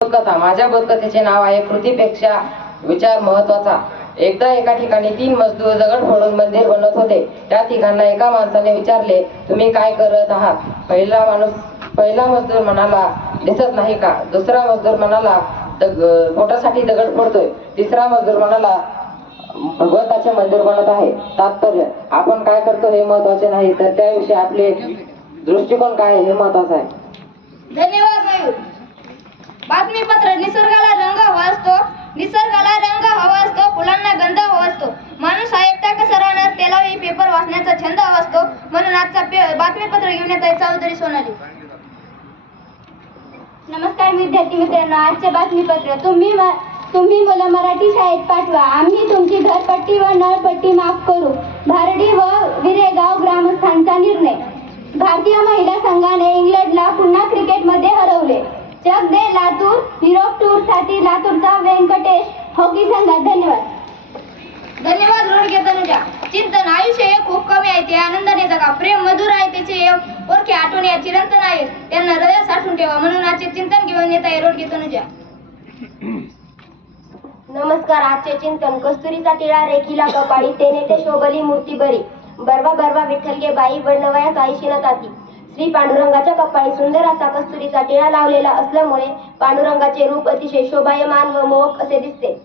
बोधकथा माझ्या बोधकथेचे नाव आहे कृतीपेक्षा विचार महत्त्वाचा एकदा एका ठिकाणी तीन मजदूर दगड फोडून मंदिर बनवत होते. त्या ठिकाणला एका माणसाने विचारले तुम्ही काय करत आहात? पहिला माणूस पहिला मजदूर म्हणाला दिसत नाही का? दुसरा मजदूर म्हणाला दग पोटासाठी दगड फोडतोय. तिसरा मजदूर म्हणाला भगवंताचे मंदिर बनत आहे. तात्पर्य आपण काय करतो हे महत्त्वाचे नाही तर त्याविषयी आपले दृष्टिकोन काय हे महत्वाचं आहे. धन्यवाद. बातमीपत्र घेऊन येत आहे चौधरी सोनाली. नमस्कार विद्यार्थी मित्रांनो आजचे बातमीपत्र तुम्ही तुम्ही मुलं मराठी शाळेत पाठवा. आम्ही तुमची घरपट्टी व नळपट्टी माफ करू. भारडी व विरेगाव ग्रामस्थांचा निर्णय. भारतीय महिला संघाने इंग्लंडला पुन्हा क्रिकेटमध्ये हरवले. जग दे लातूर युरोप टूरसाठी लातूरचा व्यंकटेश हॉकी संघात धन्यवाद. धन्यवाद रोडगे तनुजा. चिंतन आयुष्य हे खूप कमी आहे ते आनंदाने जगा. प्रेम मधुर आहे त्याचे ओळखे आठवण या चिरंतन आहेत त्यांना हृदयात साठवून ठेवा म्हणून आजचे चिंतन घेऊन येत आहे रोडगे तनुजा. नमस्कार आजचे चिंतन कस्तुरीचा टिळा रेखीला कपाळी तेने ते शोभली मूर्ती बरी. बरवा बरवा विठ्ठलगे बाई वर्णवयास आईशी न ताती. श्री पांडुरंगाच्या कपाळी सुंदर असा कस्तुरीचा टिळा लावलेला असल्यामुळे पांडुरंगाचे रूप अतिशय शोभायमान व मोहक असे दिसते.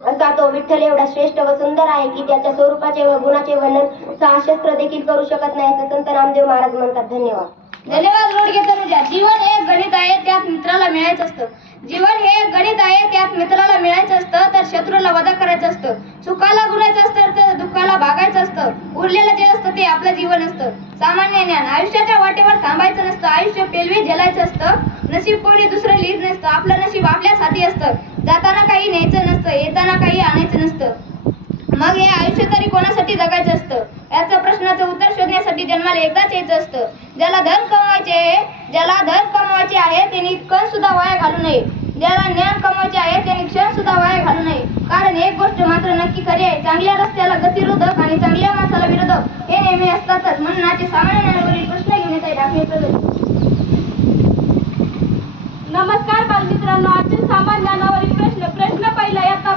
असा तो विठ्ठल एवढा श्रेष्ठ व सुंदर आहे की त्याच्या स्वरूपाचे व गुणाचे वर्णन सहाशस्त्र देखील करू शकत नाही असं संत नामदेव महाराज म्हणतात. धन्यवाद. धन्यवाद रोडगे तनुजा. जीवन हे गणित आहे त्यात मित्राला मिळायचं असतं. जीवन हे गणित आहे त्यात मित्राला मिळायचं असतं तर शत्रूला वधा करायचं असतं. सुखाला गुणायचं असतं तर दुःखाला भागायचं असतं. उरलेलं जे असतं ते आपलं जीवन असतं. सामान्य ज्ञान. आयुष्याच्या वाटेवर थांबायचं नसतं. आयुष्य पेलवी झेलायचं असतं. नशीब कोणी दुसरं लिहित नसतं. आपलं नशीब आपल्याच हाती असतं. जाताना काही न्यायचं नसतं येताना काही आणायचं नसतं. मग हे आयुष्य तरी कोणासाठी जगायचं असतं? याचं प्रश्नाचं उत्तर शोधण्यासाठी जन्माला एकदाच यायचं असतं. ज्याला धन कमवायचे आहे ज्याला धन कमवायचे आहे त्यांनी कण सुद्धा वाया घालू नये. ज्याला ज्ञान कमवायचे आहे त्यांनी क्षण सुद्धा वाया घालू नये. कारण एक गोष्ट मात्र नक्की खरी आहे चांगल्या रस्त्याला गतिरोधक आणि चांगल्या माणसाला विरोधक हे नेहमी असतातच. म्हणून आजचे सामान्य ज्ञानावरील प्रश्न घेण्यासाठी येत आहे दाखले प्रगती नमस्कार बालमित्रांनो आजचे सामान्य ज्ञानावरील प्रश्न प्रश्न पहिला इयत्ता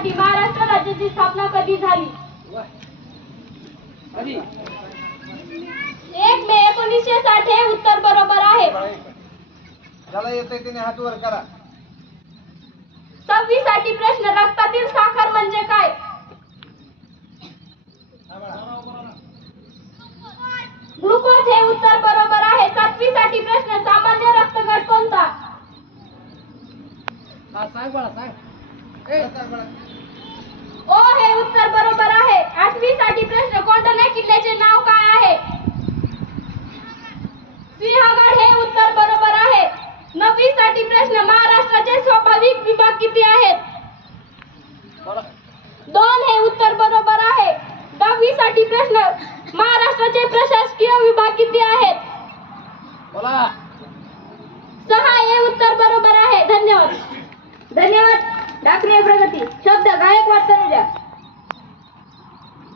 पाचवीसाठी महाराष्ट्र राज्याची स्थापना कधी झाली? एक मे एकोणीसशे साठ हे उत्तर बरोबर आहे. ज्याला येतंय त्याने हात वर करा. सव्वीससाठी प्रश्न रक्तातील साखर म्हणजे काय? ग्लुकोज हे उत्तर बरोबर आहे. सातवी साठी प्रश्न सामान्य रक्तगट कोणता? सांग बाळा. ओ हे उत्तर बरोबर आहे. आठवी साठी प्रश्न कोंढल्या किल्ल्याचे नाव काय आहे? सिंहगड हे उत्तर बरोबर आहे. नववी साठी प्रश्न महाराष्ट्राचे स्वाभाविक विभाग किती आहेत? दोन हे उत्तर बरोबर आहे. दहावी साठी प्रश्न महाराष्ट्राचे प्रशासकीय विभाग किती आहेत? बोला. सहा हे उत्तर बरोबर आहे. धन्यवाद. धन्यवाद. दाखले प्रगती. शब्द गायकवाड तनुजा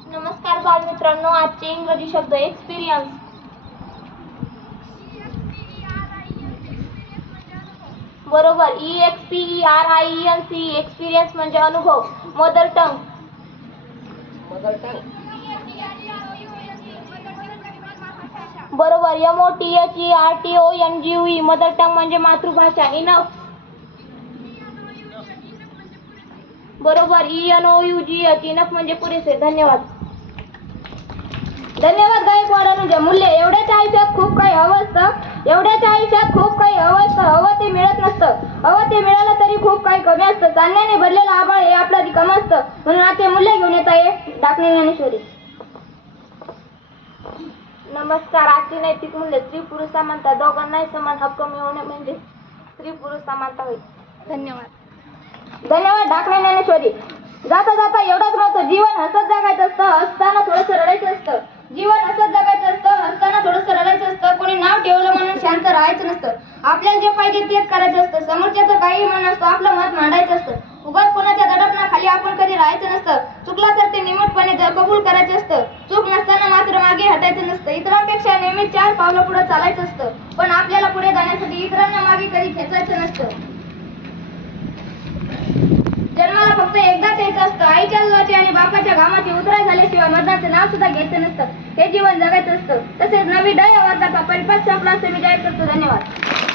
नमस्कार बालमित्रांनो आजचे इंग्रजी शब्द एक्सपिरियन्स बरोबर E X P E R I E N C experience म्हणजे अनुभव. मदर टंग बरोबर M O T H E R T O N G you E mother tongue म्हणजे मातृभाषा. इनफ बरोबर. E N O U G H enough म्हणजे पुरेसे. धन्यवाद. धन्यवाद गायकवाड अनुजा मूल्य. एवढ्याच्या आयुष्यात खूप काही हवं असतं. एवढ्याच्या आयुष्यात खूप काही हवं असतं. हवं ते मिळत नसतं. हवं ते मिळालं तरी खूप काही कमी असतं. चांदण्याने भरलेलं आभाळ हे आपलं रिकम असतं. म्हणून आता मूल्य घेऊन येत आहे डाकणे ज्ञानेश्वरी. नमस्कार. आजची नैतिक मूल्य स्त्री पुरुष समानता. दोघांनाही समान हक्क मिळवणे म्हणजे स्त्री पुरुष समानता होईल धन्यवाद. धन्यवाद डाकणे ज्ञानेश्वरी जाता जाता एवढंच राहतो जीवन हसत जगायचं असतं हसताना थोडंसं रडायचं असतं. जीवन हसत जगायचं असतं हसताना थोडंसं रडायचं असतं. कोणी नाव ठेवलं म्हणून शांत राहायचं नसतं. आपल्याला जे पाहिजे तेच करायचं असतं. समोरच्याचं काही म्हण असतं आपलं मत मांडायचं असतं. उगाच कोणाच्या दडपणाखाली आपण कधी राहायचं नसतं. चुकला तर ते निमटपणे कबूल करायचं असतं. चूक नसताना मात्र मागे हटायचं नसतं. इतरांपेक्षा नेहमी चार पावलं पुढे चालायचं असतं. पण आपल्याला पुढे जाण्यासाठी इतरांना मागे कधी खेचायचं नसतं. फक्त एकदाच येत असतं. आईच्या दुधाची आणि बापाच्या घामाची उतरा झाल्याशिवाय मरणाचं नाव सुद्धा घ्यायचं नसतं. हे जीवन जगायचं असतं. तसेच नवी डय वर्धाचा परिपाठ संपला असं मी जाहीर करतो. धन्यवाद.